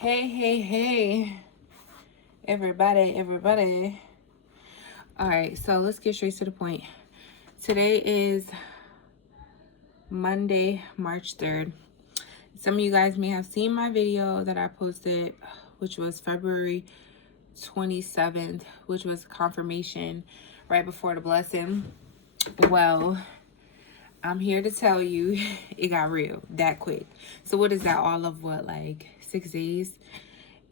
Hey, everybody. All right, so let's get straight to the point. Today is Monday, March 3rd. Some of you guys may have seen my video that I posted, which was February 27th, which was confirmation right before the blessing. Well, I'm here to tell you it got real that quick. So what is that? All of what, like 6 days?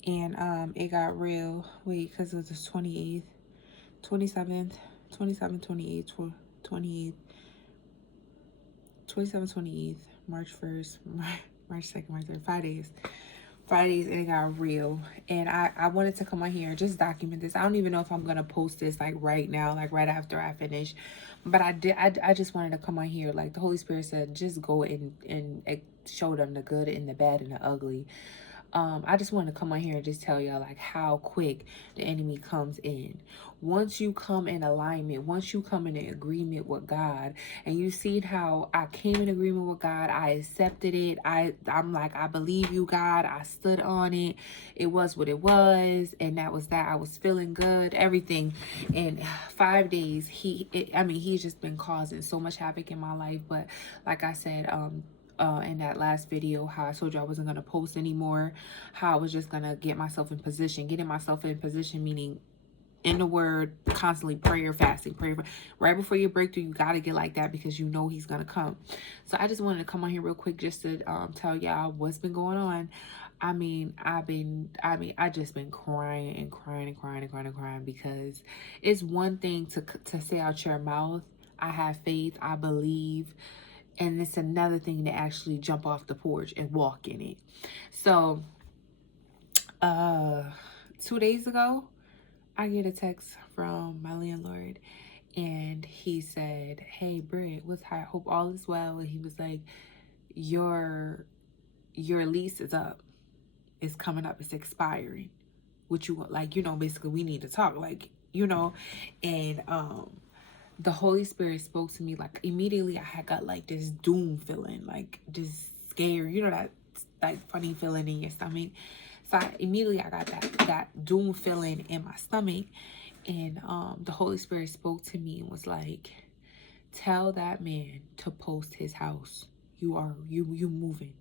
And it got real. Wait, because it was the 28th. 27th, 27th, 28th, 28th, 27th, 28th, March 1st, March 2nd, March 3rd, 5 days. 5 days and it got real. And I wanted to come on here and just document this. I don't even know if I'm going to post this like right now, like right after I finish. But I just wanted to come on here. Like the Holy Spirit said, just go and show them the good and the bad and the ugly. I just wanted to come on here and just tell y'all like how quick the enemy comes in. Once you come in alignment, once you come in agreement with God, and you see how I came in agreement with God, I accepted it. I'm like, I believe you, God. I stood on it. It was what it was, and that was that. I was feeling good, everything. In 5 days, he's just been causing so much havoc in my life. But like I said, in that last video, how I told you I wasn't going to post anymore, how I was just going to get myself in position. Getting myself in position meaning in the word, constantly prayer, fasting, prayer. Right before your breakthrough, you got to get like that because you know he's going to come. So I just wanted to come on here real quick just to tell y'all what's been going on. I just been crying and crying because it's one thing to say out your mouth, I have faith, I believe, and it's another thing to actually jump off the porch and walk in it. So 2 days ago, I get a text from my landlord, and he said, "Hey Britt, I hope all is well." And he was like, your lease is up, it's coming up, it's expiring. What you want? Like, basically we need to talk, like, and the Holy Spirit spoke to me. Like immediately I had got like this doom feeling, like just scared, that like funny feeling in your stomach. So immediately I got that doom feeling in my stomach. And the Holy Spirit spoke to me and was like, tell that man to post his house. You moving.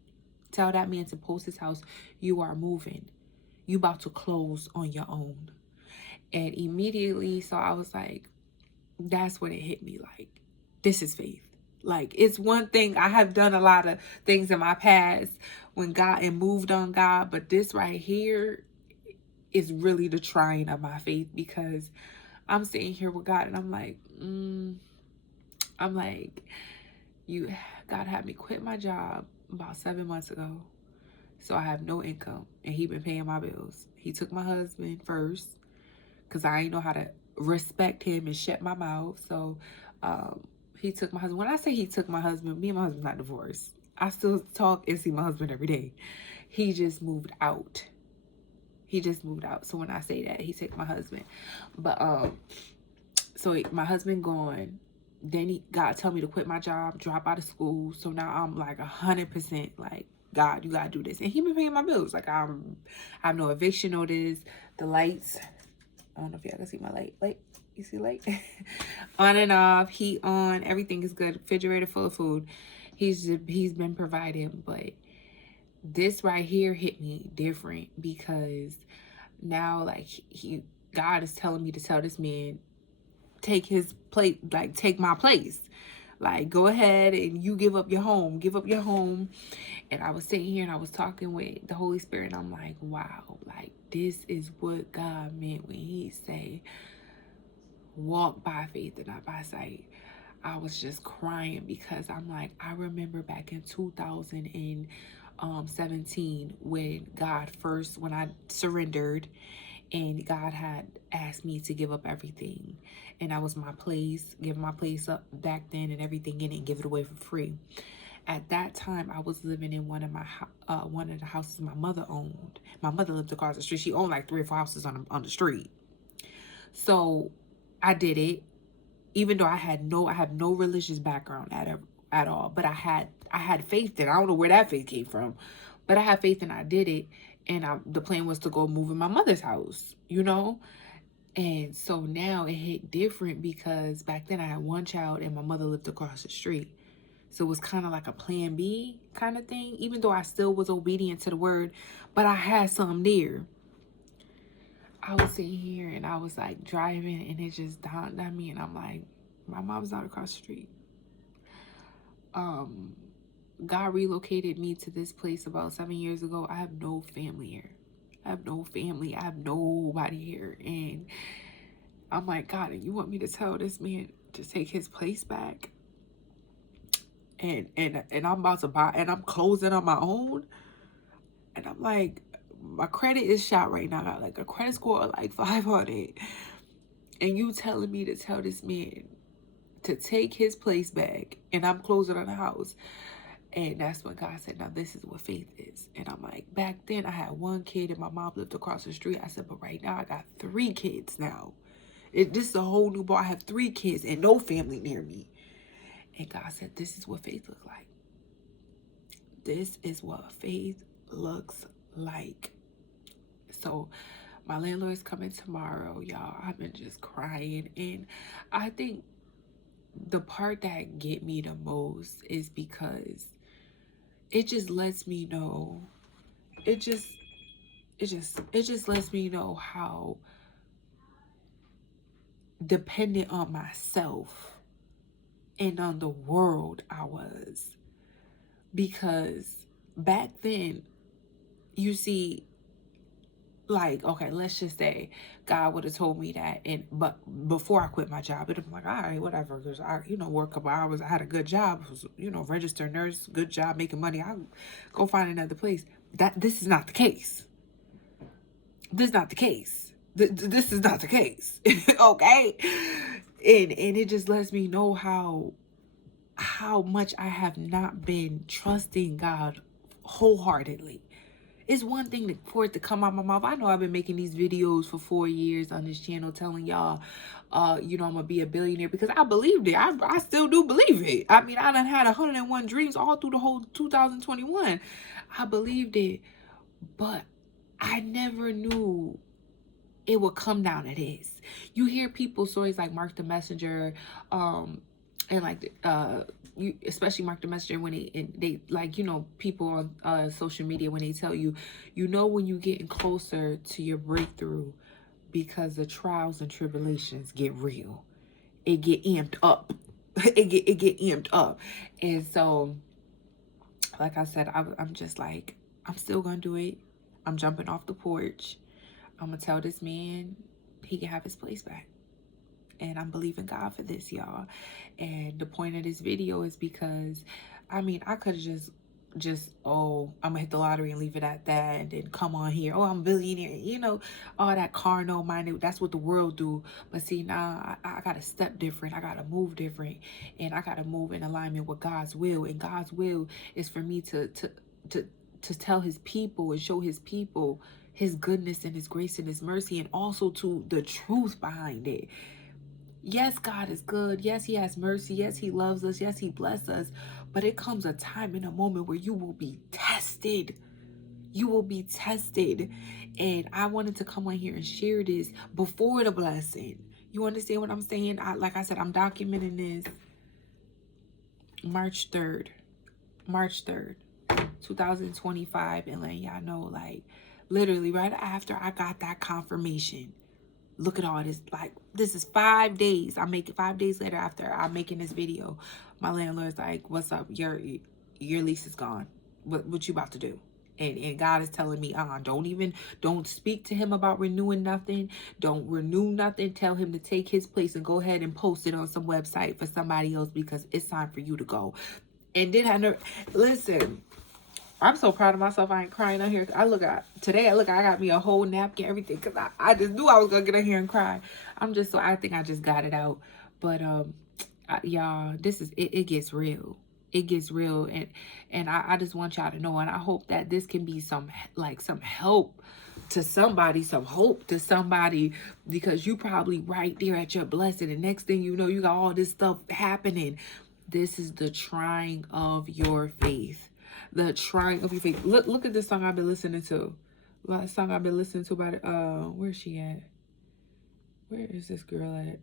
Tell that man to post his house. You are moving. You about to close on your own. And immediately, so I was like, that's when it hit me, like, this is faith. Like, it's one thing, I have done a lot of things in my past when God and moved on God, but this right here is really the trying of my faith, because I'm sitting here with God and I'm like, God had me quit my job about 7 months ago. So I have no income, and he been paying my bills. He took my husband first because I ain't know how to respect him and shut my mouth. So he took my husband. When I say he took my husband, me and my husband not divorced. I still talk and see my husband every day. He just moved out. So when I say that, he took my husband. But so my husband gone. Then God told me to quit my job, drop out of school. So now I'm like 100% like, God, you gotta do this. And he been paying my bills. Like I have no eviction notice. The lights, I don't know if y'all can see my light. You see light? On and off, heat on, everything is good. Refrigerator full of food. He's been providing, but this right here hit me different, because now like God is telling me to tell this man, take his plate, like take my place. Like, go ahead and you give up your home. And I was sitting here and I was talking with the Holy Spirit, and I'm like, wow, like this is what God meant when he say, walk by faith and not by sight. I was just crying because I'm like, I remember back in 2017 when when I surrendered, and God had asked me to give up everything. And that was my place, give my place up back then and everything in it, and give it away for free. At that time, I was living in one of the houses my mother owned. My mother lived across the street. She owned like 3 or 4 houses on the street. So I did it, even though I have no religious background at all. But I had faith that I don't know where that faith came from. But I had faith and I did it. And the plan was to go move in my mother's house, you know? And so now it hit different because back then I had one child and my mother lived across the street. So it was kind of like a plan B kind of thing, even though I still was obedient to the word, but I had something there. I was sitting here and I was like driving and it just dawned on me and I'm like, my mom's not across the street. God relocated me to this place about 7 years ago. I have no family here. I have no family. I have nobody here. And I'm like, God, and you want me to tell this man to take his place back? And I'm about to buy, and I'm closing on my own. And I'm like, my credit is shot right now. I got like a credit score of like 500. And you telling me to tell this man to take his place back, and I'm closing on the house. And that's when God said, now this is what faith is. And I'm like, back then I had one kid and my mom lived across the street. I said, but right now I got 3 kids now. This is a whole new bar. I have 3 kids and no family near me. And God said, this is what faith looks like. This is what faith looks like. So my landlord's coming tomorrow, y'all. I've been just crying. And I think the part that get me the most is because it just lets me know, it just lets me know how dependent on myself and on the world I was. Because back then, you see, like, okay, let's just say God would have told me that, but before I quit my job, I'm like, all right, whatever, because I, work a couple hours, I had a good job, was, registered nurse, good job, making money, I'll go find another place. This is not the case. This is not the case. This is not the case. Okay? And it just lets me know how much I have not been trusting God wholeheartedly. It's one thing for it to come out my mouth. I know I've been making these videos for 4 years on this channel telling y'all, I'm going to be a billionaire because I believed it. I still do believe it. I mean, I done had 101 dreams all through the whole 2021. I believed it, but I never knew it would come down to this. You hear people's stories like Mark the Messenger, and like especially Mark the Messenger when they like, people on social media when they tell you, when you getting closer to your breakthrough because the trials and tribulations get real. It get amped up. it get amped up. And so, like I said, I'm just like, I'm still gonna do it. I'm jumping off the porch. I'm gonna tell this man he can have his place back. And I'm believing God for this, y'all. And the point of this video is because, I mean, I could have just, oh, I'm gonna hit the lottery and leave it at that, and then come on here, oh, I'm a billionaire, all that carnal minded, that's what the world do. But see, now I gotta step different, I gotta move different, and I gotta move in alignment with God's will. And God's will is for me to tell his people and show his people his goodness and his grace and his mercy, and also to the truth behind it. Yes, God is good. Yes, he has mercy. Yes, he loves us. Yes, he blesses us. But it comes a time and a moment where you will be tested. You will be tested. And I wanted to come on here and share this before the blessing. You understand what I'm saying? Like I said, I'm documenting this March 3rd, 2025. And letting y'all know, like, literally right after I got that confirmation. Look at all this. Like, this is 5 days. I make it 5 days later after I'm making this video. My landlord's like, what's up? Your lease is gone. What you about to do? And God is telling me, don't speak to him about renewing nothing. Don't renew nothing. Tell him to take his place and go ahead and post it on some website for somebody else because it's time for you to go. And then listen, I'm so proud of myself. I ain't crying out here. I got me a whole napkin, everything, because I just knew I was going to get in here and cry. I think I just got it out. But, y'all, it gets real. It gets real. And I just want y'all to know, and I hope that this can be some help to somebody, some hope to somebody, because you probably right there at your blessing. And next thing you know, you got all this stuff happening. This is the trying of your faith. The trying of your faith. Look at this song I've been listening to. Last song I've been listening to by where's she at? Where is this girl at?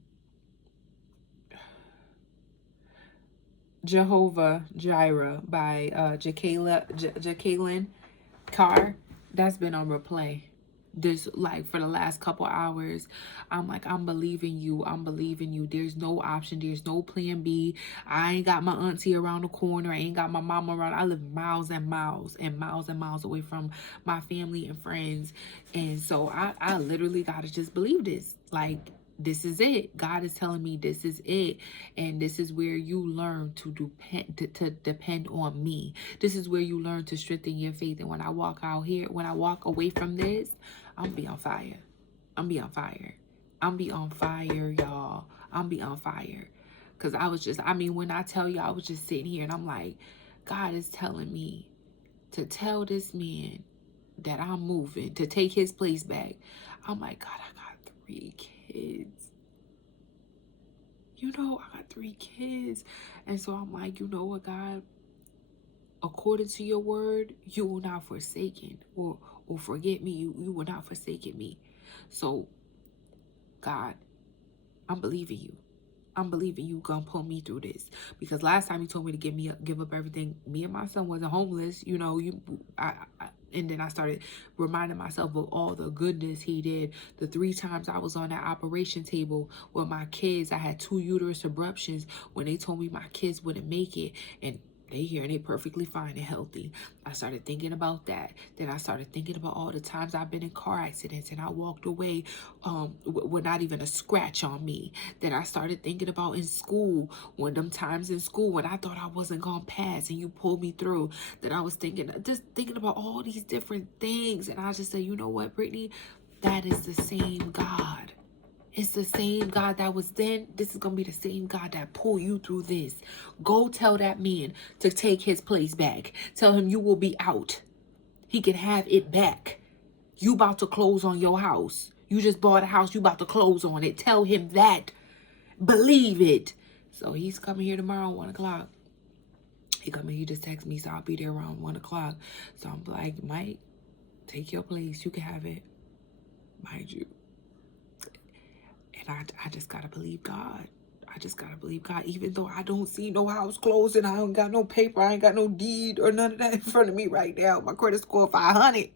Jehovah Jireh by Jacqueline Carr. That's been on replay. This, like, for the last couple hours. I'm like, I'm believing you. I'm believing you. There's no option. There's no plan B. I ain't got my auntie around the corner. I ain't got my mama around. I live miles and miles and miles and miles away from my family and friends. And so I literally got to just believe this. Like, this is it. God is telling me this is it. And this is where you learn to depend on me. This is where you learn to strengthen your faith. And when I walk out here, when I walk away from this, I'm be on fire. I'm be on fire. I'm be on fire, y'all. I'm be on fire. Because I was just, I mean, when I tell you, I was just sitting here and I'm like, God is telling me to tell this man that I'm moving, to take his place back. I'm like, God, I got 3 kids. You know, I got 3 kids. And so I'm like, you know what, God? According to your word, you will not forsaken or forget me. You will not forsaken me. So, God, I'm believing you. I'm believing you gonna pull me through this. Because last time you told me to give up everything, me and my son wasn't homeless. You know, and then I started reminding myself of all the goodness he did. The 3 times I was on that operation table with my kids, I had 2 uterus abruptions when they told me my kids wouldn't make it. And they here and they perfectly fine and healthy. I started thinking about that. Then I started thinking about all the times I've been in car accidents and I walked away with not even a scratch on me. Then I started thinking about in school, when them times in school when I thought I wasn't gonna pass and you pulled me through. Then I was just thinking about all these different things. And I just said, you know what, Brittany? That is the same God. It's the same God that was then. This is going to be the same God that pulled you through this. Go tell that man to take his place back. Tell him you will be out. He can have it back. You about to close on your house. You just bought a house. You about to close on it. Tell him that. Believe it. So he's coming here tomorrow, 1 o'clock. He just texted me, so I'll be there around 1 o'clock. So I'm like, Mike, take your place. You can have it. Mind you. And I just gotta believe God. I just gotta believe God. Even though I don't see no house closing, I don't got no paper, I ain't got no deed or none of that in front of me right now. My credit score 500.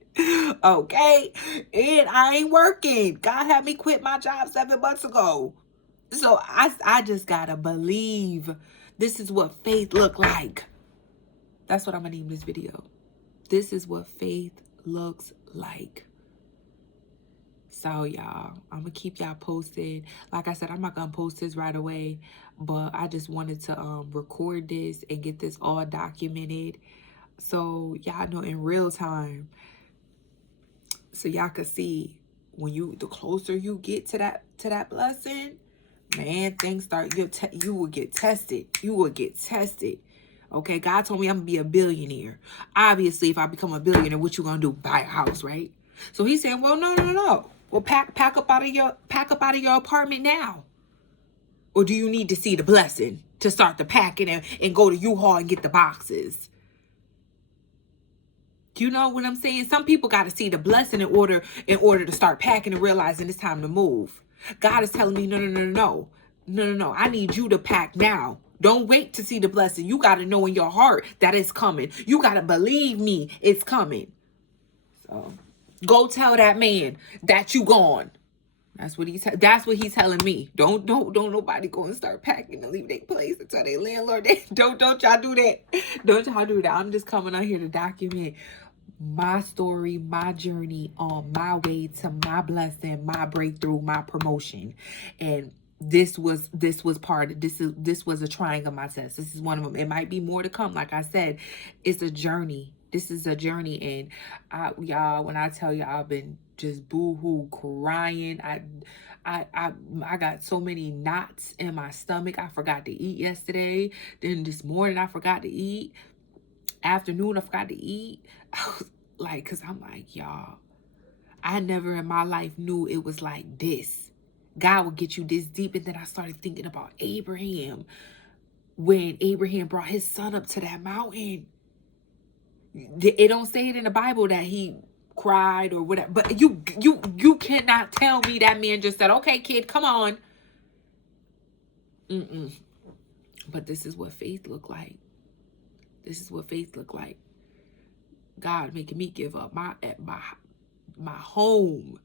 Okay? And I ain't working. God had me quit my job 7 months ago. So I just gotta believe. This is what faith look like. That's what I'm gonna name this video. This is what faith looks like. So, y'all, I'm going to keep y'all posted. Like I said, I'm not going to post this right away, but I just wanted to record this and get this all documented so y'all know in real time. So y'all can see when the closer you get to that blessing, man, things start, you will get tested. You will get tested. Okay, God told me I'm going to be a billionaire. Obviously, if I become a billionaire, what you going to do? Buy a house, right? So he's saying, well, no. Well, pack up out of your apartment now. Or do you need to see the blessing to start the packing and go to U-Haul and get the boxes? You know what I'm saying? Some people got to see the blessing in order to start packing and realizing it's time to move. God is telling me, no. I need you to pack now. Don't wait to see the blessing. You got to know in your heart that it's coming. You got to believe me, it's coming. So go tell that man that you gone. That's what he's telling me. Don't nobody go and start packing and leave their place and tell their landlord. Don't y'all do that. Don't y'all do that. I'm just coming out here to document my story, my journey on my way to my blessing, my breakthrough, my promotion. And this was a trying of my test. This is one of them. It might be more to come. Like I said, it's a journey. This is a journey. And y'all, when I tell you I've been just boo-hoo crying, I got so many knots in my stomach. I forgot to eat yesterday. Then this morning I forgot to eat. Afternoon I forgot to eat. I was like, because I'm like, y'all, I never in my life knew it was like this. God will get you this deep. And then I started thinking about Abraham. When Abraham brought his son up to that mountain. It don't say it in the Bible that he cried or whatever. But you cannot tell me that man just said, okay, kid, come on. But this is what faith look like. This is what faith look like. God making me give up my home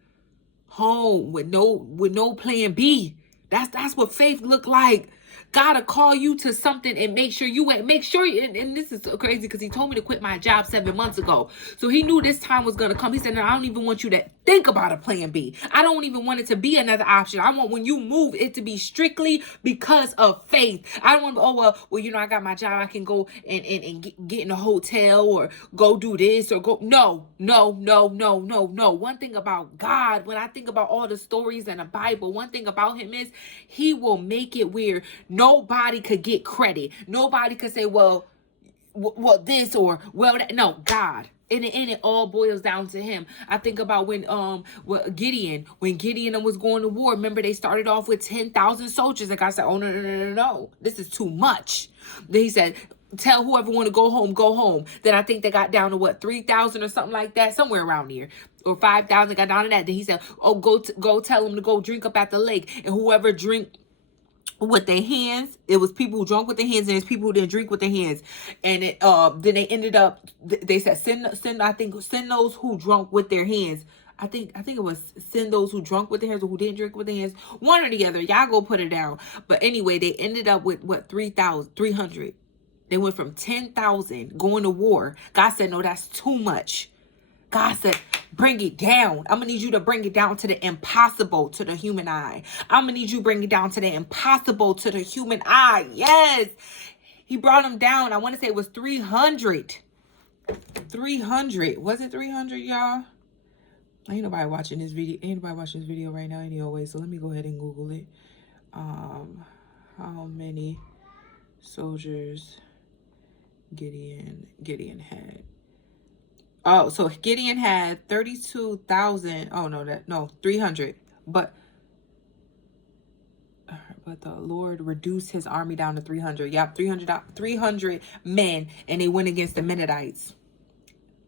with no plan B. That's what faith look like. Gotta call you to something and make sure and this is so crazy because he told me to quit my job 7 months ago. So he knew this time was gonna come. He said, no, I don't even want you to think about a plan B. I don't even want it to be another option. I want when you move it to be strictly because of faith. I don't want to, well, I got my job. I can go and get in a hotel or go do this or go. No. One thing about God, when I think about all the stories in the Bible, one thing about him is he will make it where nobody could get credit. Nobody could say, well, this or well that. No, God. And it all boils down to him. I think about when Gideon was going to war. Remember, they started off with 10,000 soldiers. And God said, oh, no. This is too much. Then he said, tell whoever want to go home. Then I think they got down to 3,000 or something like that, somewhere around here. Or 5,000 got down to that. Then he said, oh, go tell them to go drink up at the lake. And whoever drink with their hands, it was people who drunk with their hands, and it's people who didn't drink with their hands. And then they ended up, they said send those who drunk with their hands. I think it was send those who drunk with their hands or who didn't drink with their hands, one or the other. Y'all go put it down. But anyway, they ended up with 300. They went from 10,000 going to war. God said, no, that's too much. God said, bring it down. I'm going to need you to bring it down to the impossible to the human eye. I'm going to need you to bring it down to the impossible to the human eye. Yes. He brought them down. I want to say it was 300. 300. Was it 300, y'all? Ain't nobody watching this video right now anyway. So let me go ahead and Google it. How many soldiers Gideon had? Oh, so Gideon had 32,000. Oh, no, 300. But the Lord reduced his army down to 300. Yep, 300 men, and they went against the Mennonites.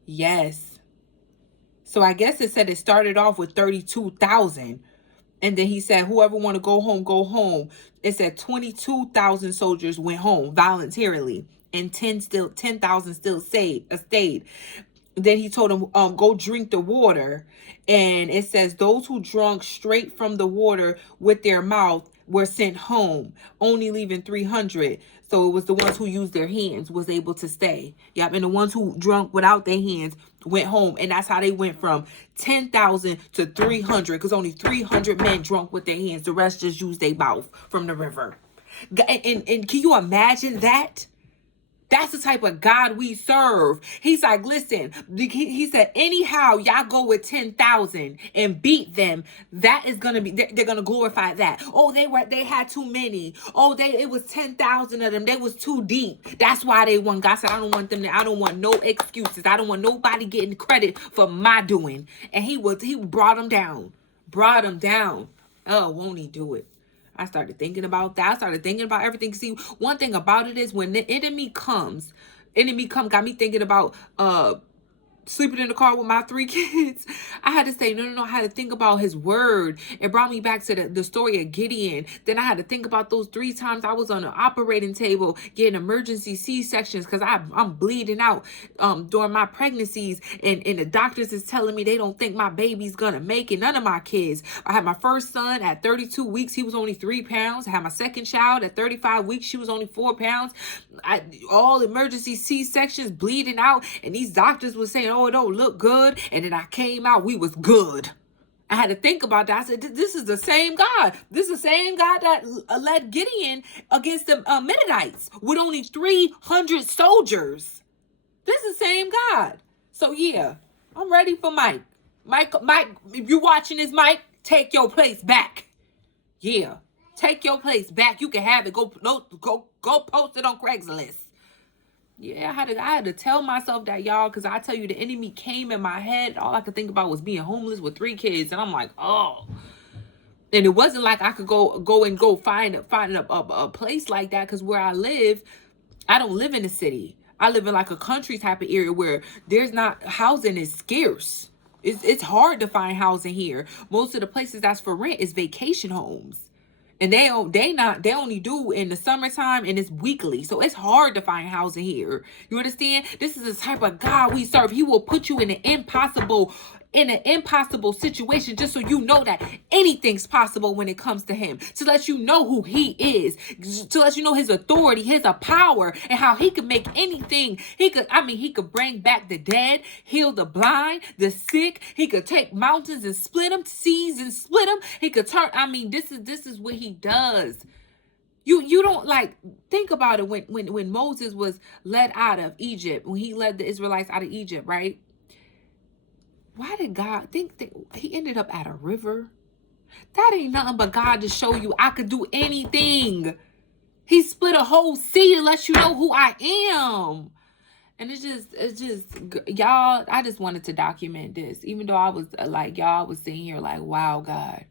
Yes. So I guess it said it started off with 32,000. And then he said, whoever want to go home, go home. It said 22,000 soldiers went home voluntarily, and 10,000 still stayed. Then he told them, go drink the water. And it says those who drunk straight from the water with their mouth were sent home, only leaving 300. So it was the ones who used their hands was able to stay. Yep. And the ones who drunk without their hands went home. And that's how they went from 10,000 to 300, because only 300 men drunk with their hands. The rest just used their mouth from the river. And can you imagine that? That's the type of God we serve. He's like, listen, he said, anyhow, y'all go with 10,000 and beat them. That is going to be, they're going to glorify that. Oh, they had too many. Oh, it was 10,000 of them. They was too deep. That's why they won. God said, I don't want no excuses. I don't want nobody getting credit for my doing. And he brought them down. Oh, won't he do it? I started thinking about that. I started thinking about everything. See, one thing about it is when the enemy got me thinking about sleeping in the car with my 3 kids. I had to say, no. I had to think about his word. It brought me back to the story of Gideon. Then I had to think about those 3 times I was on the operating table getting emergency C-sections because I'm bleeding out during my pregnancies. And the doctors is telling me they don't think my baby's going to make it. None of my kids. I had my first son at 32 weeks. He was only 3 pounds. I had my second child at 35 weeks. She was only 4 pounds. All emergency C-sections, bleeding out. And these doctors were saying, oh, it don't look good. And then I came out, we was good. I had to think about that. I said, this is the same God. This is the same God that led Gideon against the Midianites with only 300 soldiers. This is the same God. So yeah, I'm ready for Mike. Mike, if you're watching this, Mike, take your place back. Yeah, take your place back. You can have it. Go post it on Craigslist. Yeah, I had to tell myself that, y'all, because I tell you, the enemy came in my head. All I could think about was being homeless with 3 kids. And I'm like, oh. And it wasn't like I could go find a place like that, because where I live, I don't live in the city. I live in like a country type of area where there's not, housing is scarce. It's hard to find housing here. Most of the places that's for rent is vacation homes. And they only do in the summertime, and it's weekly. So it's hard to find housing here. You understand? This is the type of God we serve. He will put you in an impossible situation just so you know that anything's possible when it comes to him, to let you know who he is, to let you know his authority, his power, and how he could make anything. He could bring back the dead, heal the blind, the sick. He could take mountains and split them, seas and split them. He could turn, this is what he does. You don't, like, think about it. When Moses was led out of Egypt, when he led the Israelites out of Egypt, right? Why did God think that he ended up at a river? That ain't nothing but God to show you I could do anything. He split a whole sea to let you know who I am. And it's just, y'all, I just wanted to document this. Even though I was like, y'all was sitting here like, wow, God.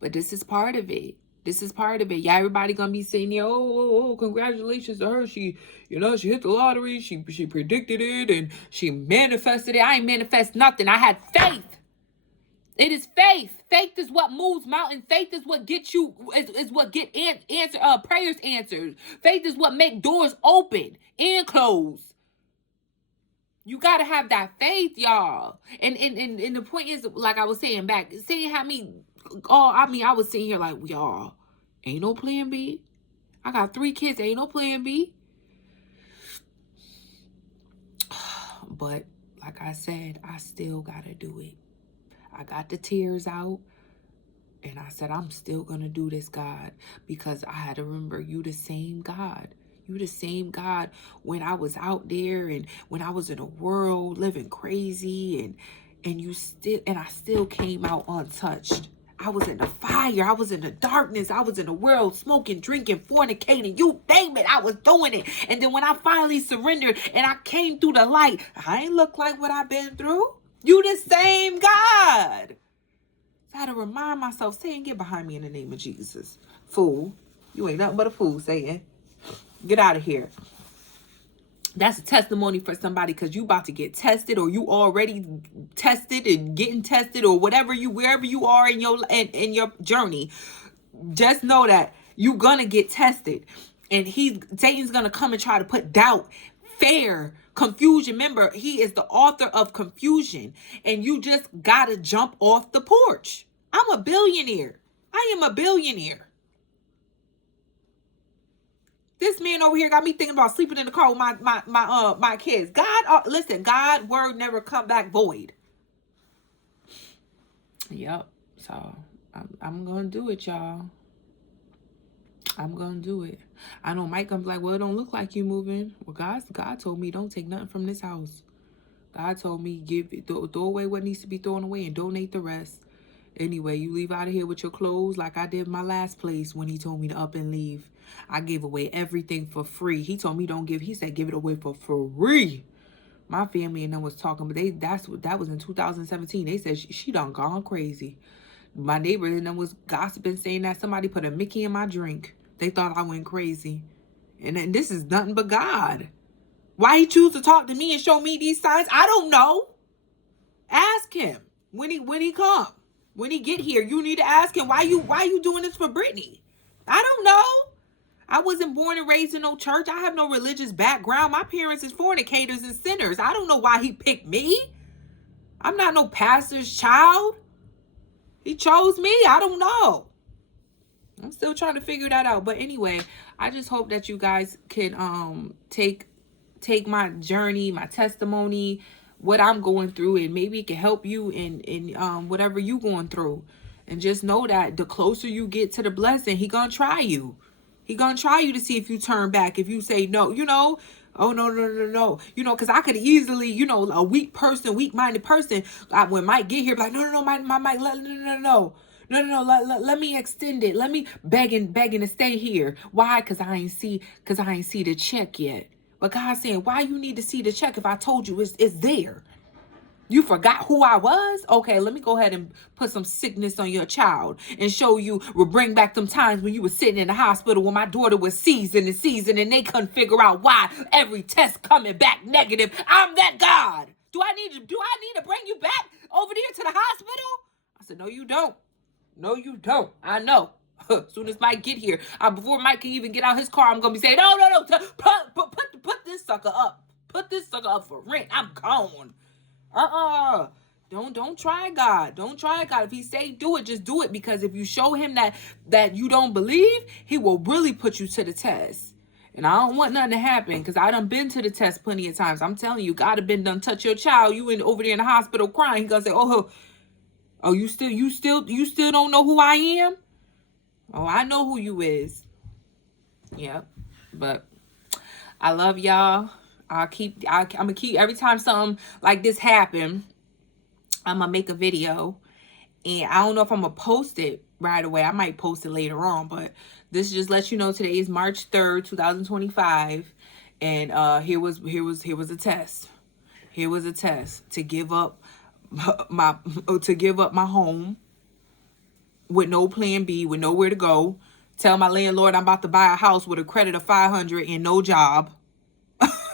But this is part of it. This is part of it. Yeah, everybody gonna be saying, oh, congratulations to her. She hit the lottery. She predicted it and she manifested it. I ain't manifest nothing. I had faith. It is faith. Faith is what moves mountains. Faith is what gets you, is what get prayers answered. Faith is what make doors open and close. You gotta have that faith, y'all. And the point is, like I was saying back, saying how me. Oh, I was sitting here like, y'all, ain't no plan B. I got 3 kids, ain't no plan B. But like I said, I still gotta do it. I got the tears out, and I said, I'm still gonna do this, God, because I had to remember you the same God. You the same God when I was out there and when I was in the world living crazy, and I still came out untouched. I was in the fire. I was in the darkness. I was in the world smoking, drinking, fornicating. You name it, I was doing it. And then when I finally surrendered and I came through the light, I ain't look like what I've been through. You the same God. So I had to remind myself, saying, get behind me in the name of Jesus. Fool. You ain't nothing but a fool, Satan. Get out of here. That's a testimony for somebody, because you about to get tested, or you already tested and getting tested, or wherever you are in your journey. Just know that you're gonna get tested, and Satan's gonna come and try to put doubt, fear, confusion. Remember, he is the author of confusion, and you just gotta jump off the porch. I'm a billionaire. I am a billionaire. This man over here got me thinking about sleeping in the car with my kids. God, listen, God word never come back void. Yep. So I'm gonna do it, y'all. I'm gonna do it. I know Mike comes like, well, it don't look like you moving. Well, God told me don't take nothing from this house. God told me throw away what needs to be thrown away and donate the rest. Anyway, you leave out of here with your clothes like I did my last place when he told me to up and leave. I gave away everything for free. He told me he said give it away for free. My family and them was talking, but that was in 2017. They said she done gone crazy. My neighbor and them was gossiping, saying that somebody put a Mickey in my drink. They thought I went crazy. And this is nothing but God. Why he choose to talk to me and show me these signs, I don't know. Ask him when he come. When he get here, you need to ask him, why you doing this for Brittany? I don't know. I wasn't born and raised in no church. I have no religious background. My parents is fornicators and sinners. I don't know why he picked me. I'm not no pastor's child. He chose me. I don't know. I'm still trying to figure that out. But anyway, I just hope that you guys can take my journey, my testimony, what I'm going through, and maybe it can help you in whatever you going through. And just know that the closer you get to the blessing, he gonna try you. He gonna try you to see if you turn back. If you say no, oh no, because I could easily, a weak-minded person, when Mike get here, be like, no, Mike, no, let me extend it. Let me begging to stay here. Why? Because I ain't see the check yet. But God's saying, why you need to see the check if I told you it's there? You forgot who I was? Okay, let me go ahead and put some sickness on your child and show you, will bring back them times when you were sitting in the hospital when my daughter was seasoned and they couldn't figure out why every test coming back negative. I'm that God. Do I need to bring you back over there to the hospital? I said, no, you don't. No, you don't. I know. As soon as Mike get here, before Mike can even get out his car, I'm going to be saying, no, put this sucker up. Put this sucker up for rent. I'm gone. Don't try God. Don't try God. If he say do it, just do it. Because if you show him that you don't believe, he will really put you to the test. And I don't want nothing to happen, because I done been to the test plenty of times. I'm telling you, God have been done touch your child. You over there in the hospital crying. He gonna say, oh, you still don't know who I am? Oh, I know who you is. Yep. But I love y'all. I'm gonna keep, every time something like this happen, I'm gonna make a video, and I don't know if I'm gonna post it right away. I might post it later on, but this just lets you know today is March 3rd, 2025, and here was a test. Here was a test to give up my home with no plan B, with nowhere to go. Tell my landlord I'm about to buy a house with a credit of 500 and no job.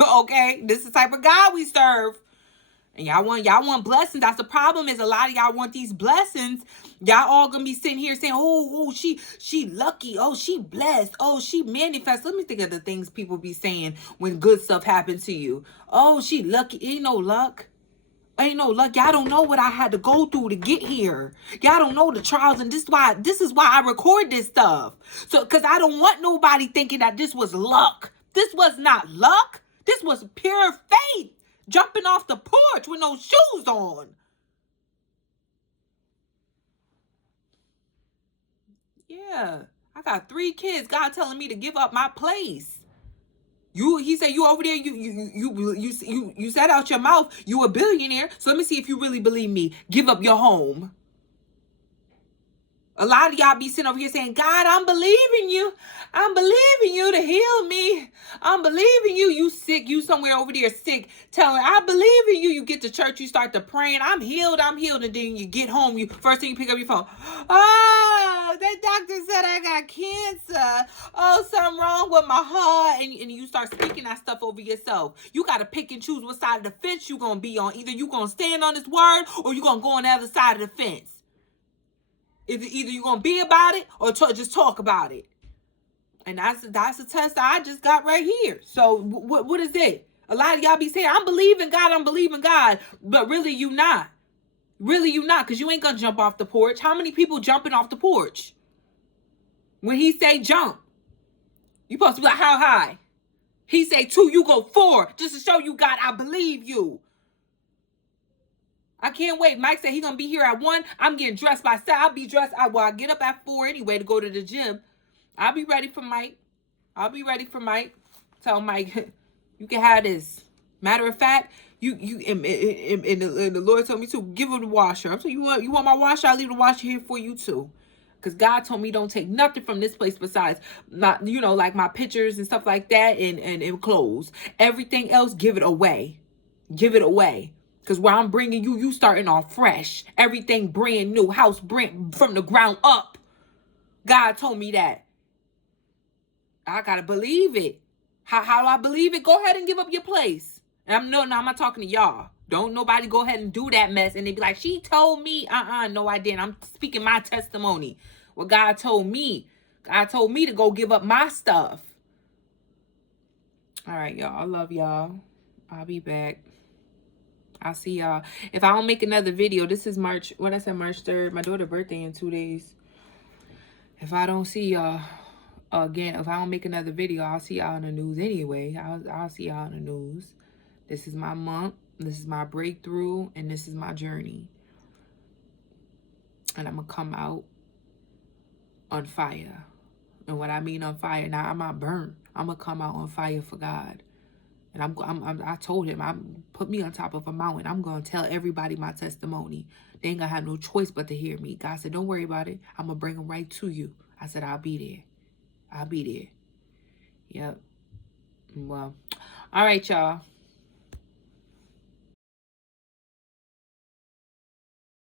Okay, this is the type of God we serve. And y'all want blessings. That's the problem, is a lot of y'all want these blessings. Y'all all gonna be sitting here saying, oh, she lucky. Oh, she blessed. Oh, she manifest. Let me think of the things people be saying when good stuff happens to you. Oh, she lucky. Ain't no luck. Ain't no luck. Y'all don't know what I had to go through to get here. Y'all don't know the trials, and this is why I record this stuff. So, because I don't want nobody thinking that this was luck. This was not luck. This was pure faith. Jumping off the porch with no shoes on. Yeah. I got 3 kids. God telling me to give up my place. He said, you over there, you said out your mouth, you a billionaire. So let me see if you really believe me. Give up your home. A lot of y'all be sitting over here saying, God, I'm believing you. I'm believing you to heal me. I'm believing you. You sick. You somewhere over there sick. Telling, I believe in you. You get to church. You start to praying. I'm healed. I'm healed. And then you get home. First thing you pick up your phone. Oh, that doctor said I got cancer. Oh, something wrong with my heart. And you start speaking that stuff over yourself. You got to pick and choose what side of the fence you going to be on. Either you going to stand on this word, or you going to go on the other side of the fence. Either you're going to be about it, or just talk about it. And that's the test I just got right here. So what is it? A lot of y'all be saying, I'm believing God. But really you not. Really you not, because you ain't going to jump off the porch. How many people jumping off the porch? When he say jump, you supposed to be like, how high? He say 2, you go 4. Just to show you, God, I believe you. I can't wait. Mike said he gonna be here at 1. I'm getting dressed by 7. I'll be dressed. I get up at 4 anyway to go to the gym. I'll be ready for Mike. Tell Mike, you can have this. Matter of fact, and the Lord told me to give him the washer. I'm saying, you want my washer? I'll leave the washer here for you too. Because God told me don't take nothing from this place besides my, like my pictures and stuff like that and clothes. Everything else, give it away. Give it away. Because where I'm bringing you starting off fresh. Everything brand new. House brand from the ground up. God told me that. I got to believe it. How do I believe it? Go ahead and give up your place. And I'm not talking to y'all. Don't nobody go ahead and do that mess. And they be like, she told me. No, I didn't. I'm speaking my testimony. What God told me. God told me to go give up my stuff. All right, y'all. I love y'all. I'll be back. I'll see y'all. If I don't make another video, this is March 3rd. My daughter's birthday in 2 days. If I don't see y'all again, if I don't make another video, I'll see y'all in the news anyway. I'll see y'all in the news. This is my month. This is my breakthrough. And this is my journey. And I'm going to come out on fire. And what I mean on fire, now I'm not burnt. I'm going to come out on fire for God. And I told him, put me on top of a mountain. I'm going to tell everybody my testimony. They ain't going to have no choice but to hear me. God said, don't worry about it. I'm going to bring them right to you. I said, I'll be there. I'll be there. Yep. Well, all right, y'all.